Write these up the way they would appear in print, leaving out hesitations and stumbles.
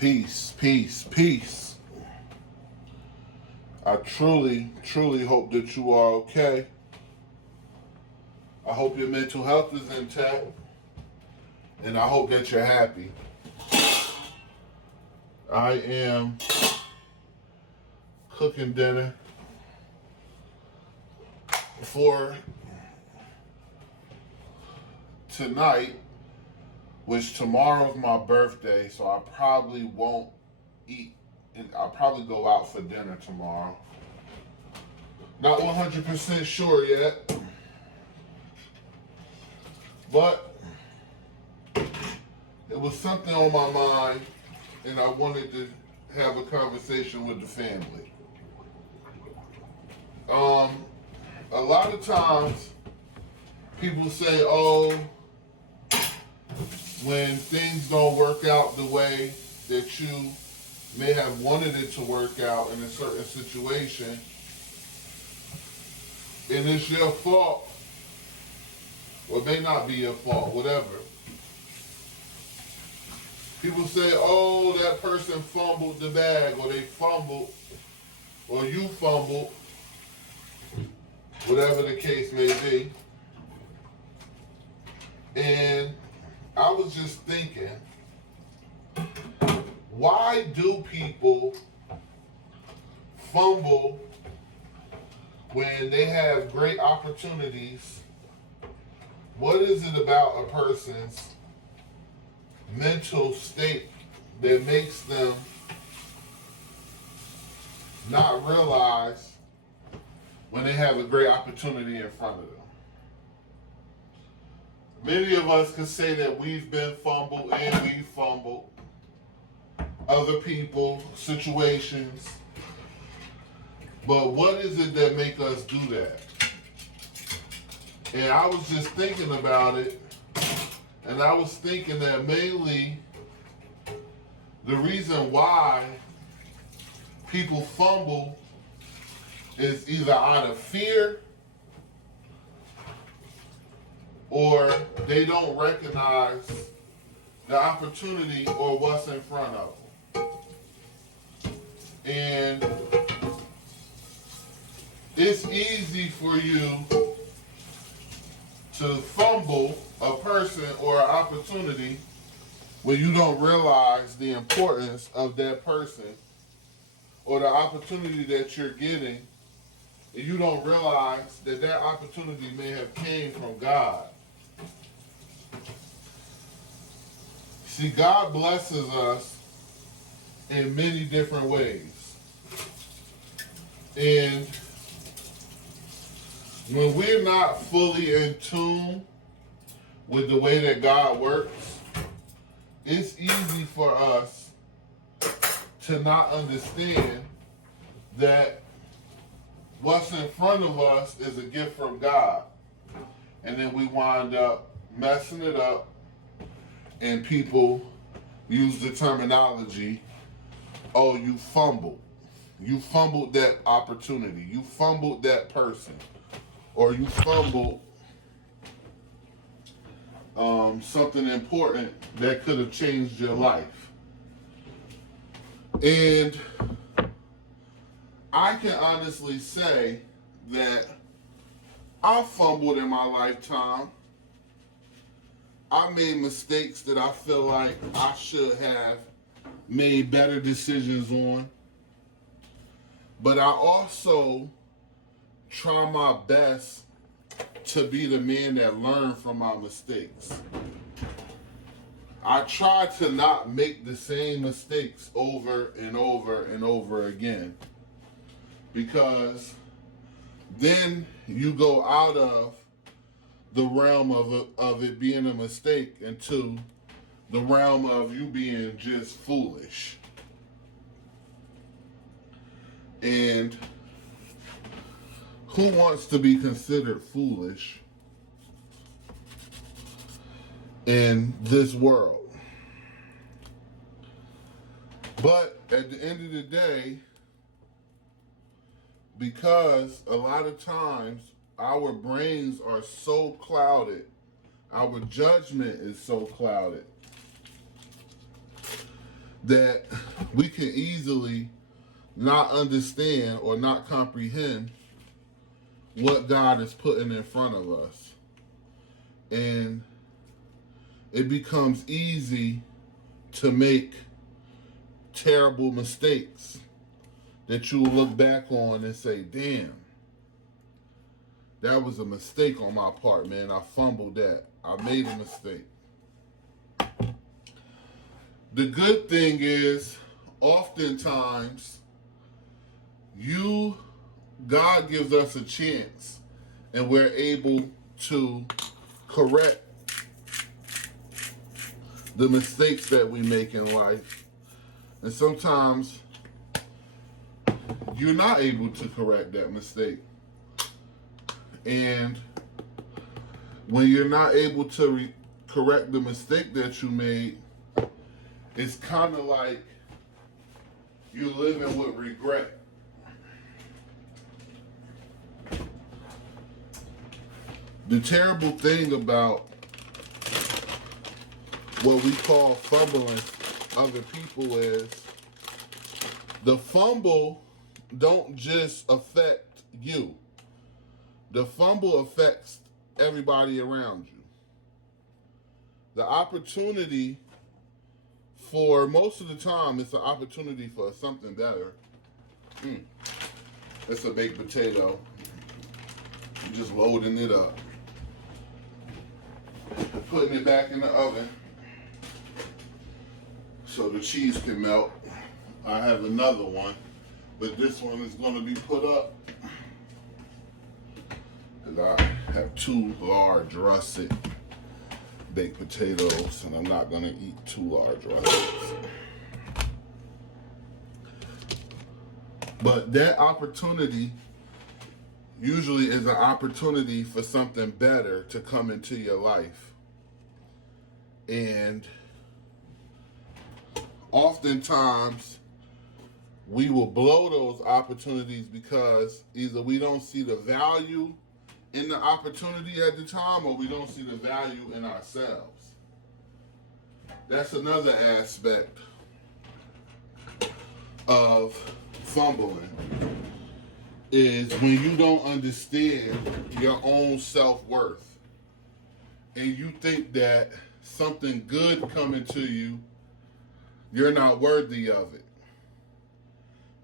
Peace, peace, peace. I truly, truly hope that you are okay. I hope your mental health is intact. And I hope that you're happy. I am cooking dinner for tonight, which tomorrow's my birthday, so I probably won't eat. I'll probably go out for dinner tomorrow. Not 100% sure yet, but it was something on my mind, and I wanted to have a conversation with the family. A lot of times, people say, "Oh, when things don't work out the way that you may have wanted it to work out in a certain situation, and it's your fault, or it may not be your fault, whatever." People say, "Oh, that person fumbled the bag," or they fumbled, or you fumbled, whatever the case may be. And I was just thinking, why do people fumble when they have great opportunities? What is it about a person's mental state that makes them not realize when they have a great opportunity in front of them? Many of us could say that we've been fumbled and we fumbled. Other people, situations. But what is it that make us do that? And I was just thinking about it, and I was thinking that mainly the reason why people fumble is either out of fear or they don't recognize the opportunity or what's in front of them. And it's easy for you to fumble a person or an opportunity when you don't realize the importance of that person or the opportunity that you're getting, and you don't realize that that opportunity may have came from God. See, God blesses us in many different ways. And when we're not fully in tune with the way that God works, it's easy for us to not understand that what's in front of us is a gift from God. And then we wind up messing it up, and people use the terminology, "Oh, you fumbled. You fumbled that opportunity. You fumbled that person. Or you fumbled something important that could have changed your life." And I can honestly say that I fumbled in my lifetime. I made mistakes that I feel like I should have made better decisions on. But I also try my best to be the man that learned from my mistakes. I try to not make the same mistakes over and over and over again, because then you go out of the realm of it being a mistake into the realm of you being just foolish. And who wants to be considered foolish in this world? But at the end of the day, because a lot of times our brains are so clouded, our judgment is so clouded, that we can easily not understand or not comprehend what God is putting in front of us. And it becomes easy to make terrible mistakes that you will look back on and say, damn, that was a mistake on my part, man. I fumbled that. I made a mistake. The good thing is, oftentimes, God gives us a chance and we're able to correct the mistakes that we make in life. And sometimes you're not able to correct that mistake. And when you're not able to correct the mistake that you made, it's kind of like you're living with regret. The terrible thing about what we call fumbling other people is the fumble don't just affect you. The fumble affects everybody around you. The opportunity for most of the time, it's an opportunity for something better. It's a baked potato. You're just loading it up. Putting it back in the oven so the cheese can melt. I have another one, but this one is going to be put up because I have 2 large russet baked potatoes and I'm not going to eat 2 large russets. But that opportunity usually is an opportunity for something better to come into your life. And oftentimes we will blow those opportunities because either we don't see the value in the opportunity at the time or we don't see the value in ourselves. That's another aspect of fumbling, is when you don't understand your own self-worth and you think that something good coming to you, you're not worthy of it.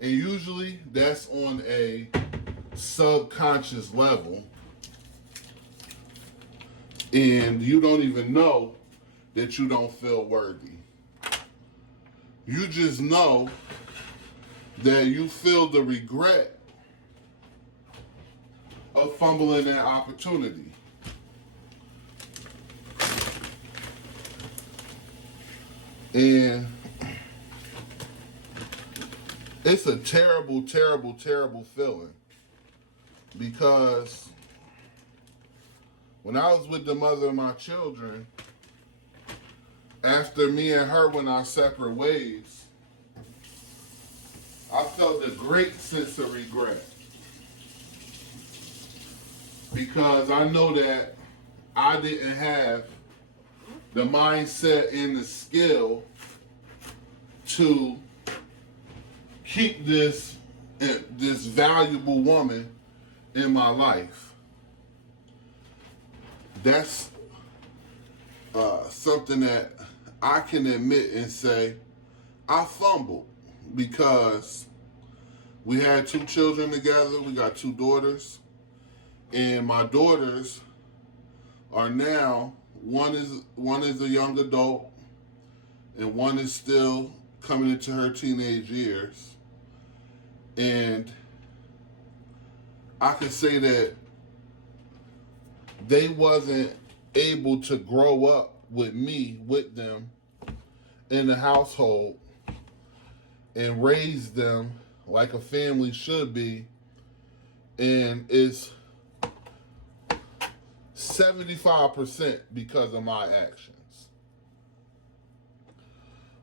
And usually that's on a subconscious level and you don't even know that you don't feel worthy. You just know that you feel the regret of fumbling that opportunity. And it's a terrible, terrible, terrible feeling because when I was with the mother of my children, after me and her went our separate ways, I felt a great sense of regret because I know that I didn't have the mindset and the skill to keep this valuable woman in my life. That's something that I can admit and say I fumbled because we had 2 children together. We got 2 daughters, and my daughters are now, one is a young adult and one is still coming into her teenage years. And I can say that they wasn't able to grow up with me, with them in the household and raise them like a family should be. And it's 75% because of my actions.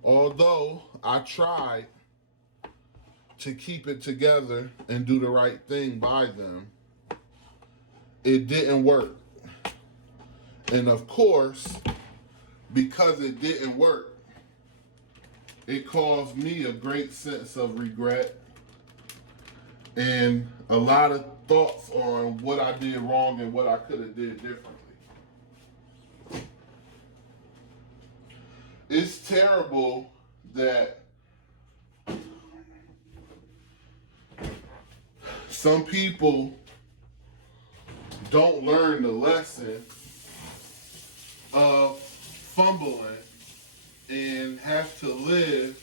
Although I tried to keep it together and do the right thing by them, it didn't work. And of course, because it didn't work, it caused me a great sense of regret and a lot of thoughts on what I did wrong and what I could have did differently. It's terrible that some people don't learn the lesson of fumbling and have to live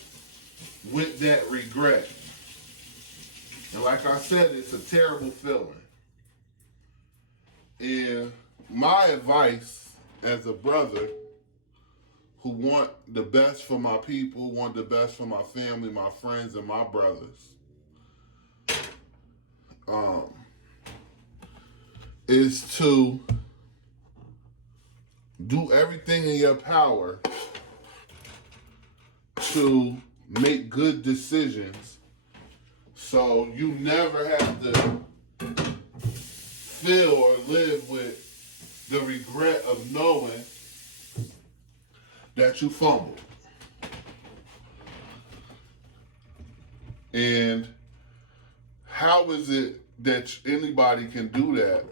with that regret. And like I said, it's a terrible feeling. And my advice as a brother who want the best for my people, want the best for my family, my friends, and my brothers, is to do everything in your power to make good decisions so you never have to feel or live with the regret of knowing that you fumbled. And how is it that anybody can do that?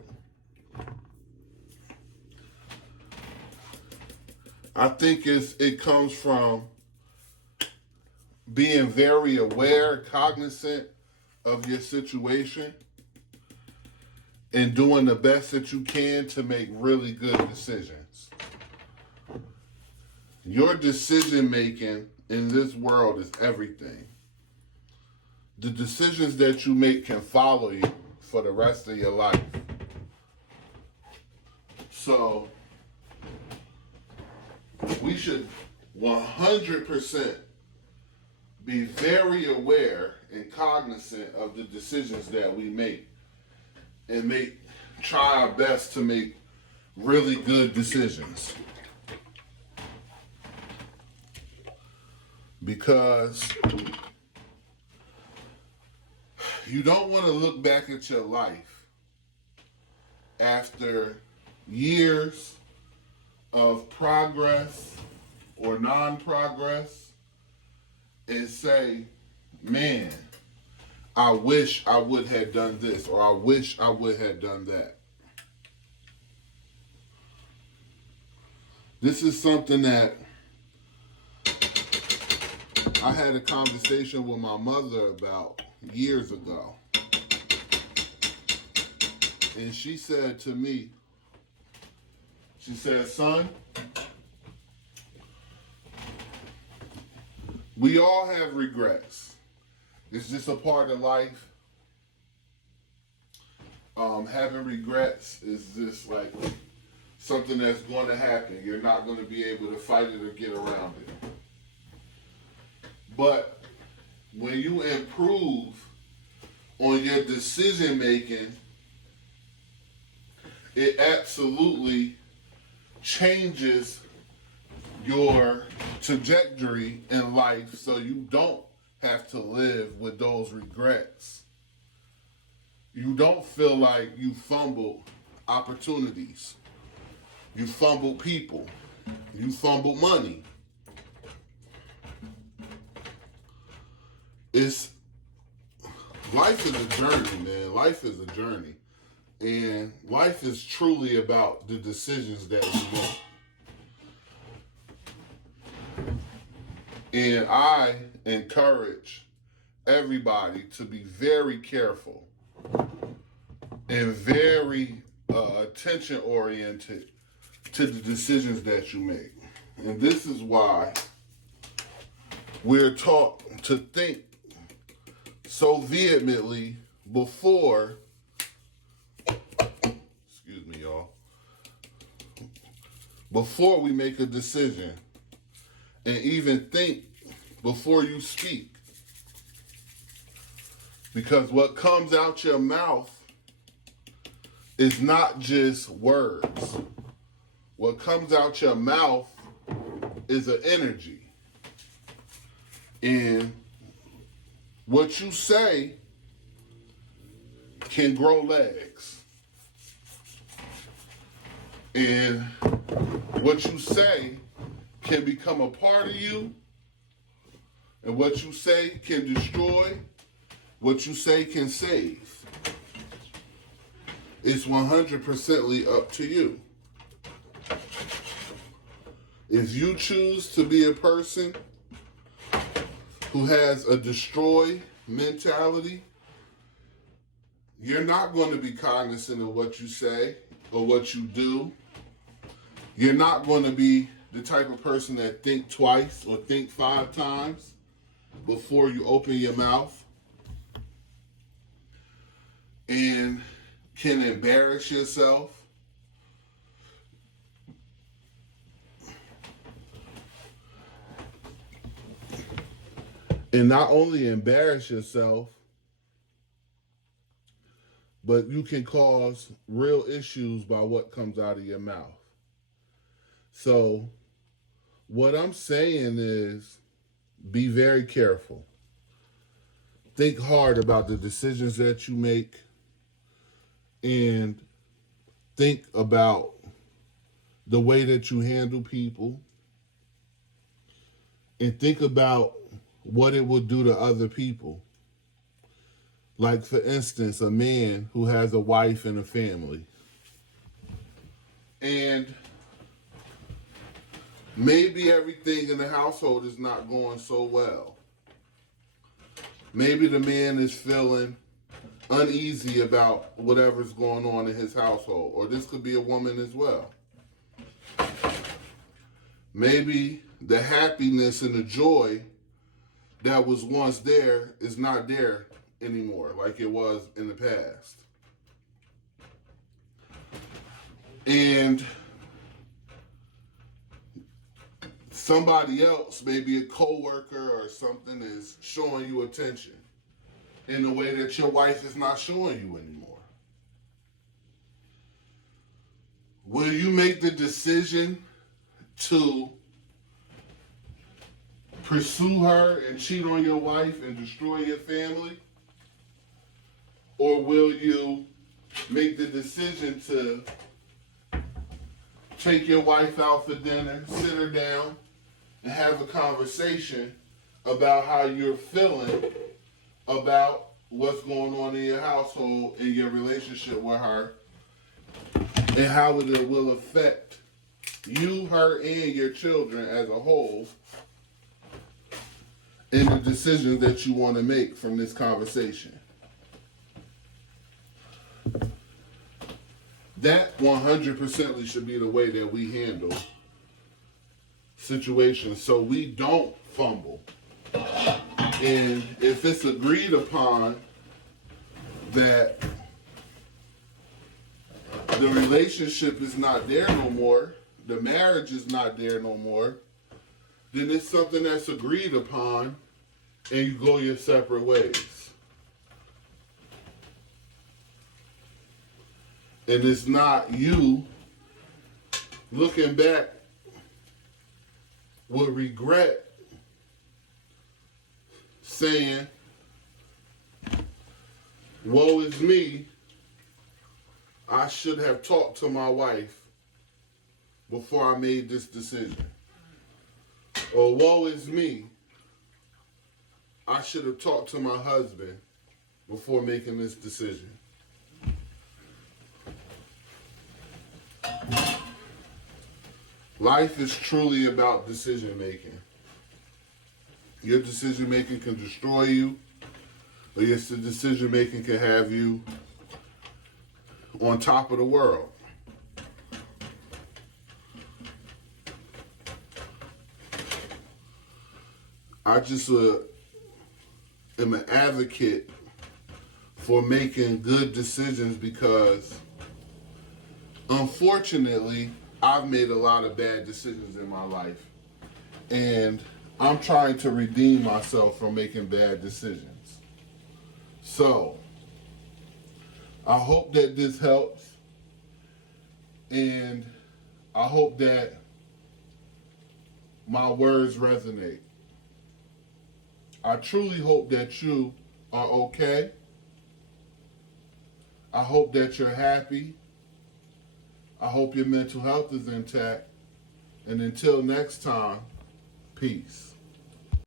I think it comes from being very aware, cognizant of your situation, and doing the best that you can to make really good decisions. Your decision making in this world is everything. The decisions that you make can follow you for the rest of your life. So, we should 100% be very aware and cognizant of the decisions that we make and try our best to make really good decisions. Because you don't want to look back at your life after years of progress or non-progress and say, man, I wish I would have done this, or I wish I would have done that. This is something that I had a conversation with my mother about years ago. And she said to me, she said, son, we all have regrets. It's just a part of life. Having regrets is just like something that's going to happen. You're not going to be able to fight it or get around it. But when you improve on your decision making, it absolutely changes your trajectory in life so you don't have to live with those regrets. You don't feel like you fumbled opportunities. You fumbled people. You fumbled money. Life is a journey, man. Life is a journey. And life is truly about the decisions that we make. And I encourage everybody to be very careful and very attention oriented to the decisions that you make. And this is why we're taught to think so vehemently before, excuse me, y'all, before we make a decision, and even think before you speak. Because what comes out your mouth is not just words. What comes out your mouth is an energy. And what you say can grow legs. And what you say can become a part of you, And what you say can destroy, what you say can save. It's 100% up to you. If you choose to be a person who has a destroy mentality, you're not going to be cognizant of what you say or what you do. You're not going to be the type of person that think twice or think 5 times before you open your mouth and can embarrass yourself. And not only embarrass yourself, but you can cause real issues by what comes out of your mouth. So what I'm saying is be very careful. Think hard about the decisions that you make and think about the way that you handle people and think about what it will do to other people. Like, for instance, a man who has a wife and a family. And maybe everything in the household is not going so well. Maybe the man is feeling uneasy about whatever's going on in his household. Or this could be a woman as well. Maybe the happiness and the joy that was once there is not there anymore like it was in the past. And somebody else, maybe a coworker or something, is showing you attention in a way that your wife is not showing you anymore. Will you make the decision to pursue her and cheat on your wife and destroy your family? Or will you make the decision to take your wife out for dinner, sit her down, and have a conversation about how you're feeling about what's going on in your household and your relationship with her and how it will affect you, her, and your children as a whole in the decisions that you want to make from this conversation? That 100% should be the way that we handle situations so we don't fumble. And if it's agreed upon that the relationship is not there no more, the marriage is not there no more, then it's something that's agreed upon and you go your separate ways. And it's not you looking back with regret saying, woe is me, I should have talked to my wife before I made this decision. Or woe is me, I should have talked to my husband before making this decision. Life is truly about decision making. Your decision making can destroy you, or your decision making can have you on top of the world. I just am an advocate for making good decisions because, unfortunately, I've made a lot of bad decisions in my life. And I'm trying to redeem myself from making bad decisions. So, I hope that this helps. And I hope that my words resonate. I truly hope that you are okay. I hope that you're happy. I hope your mental health is intact. And until next time, peace.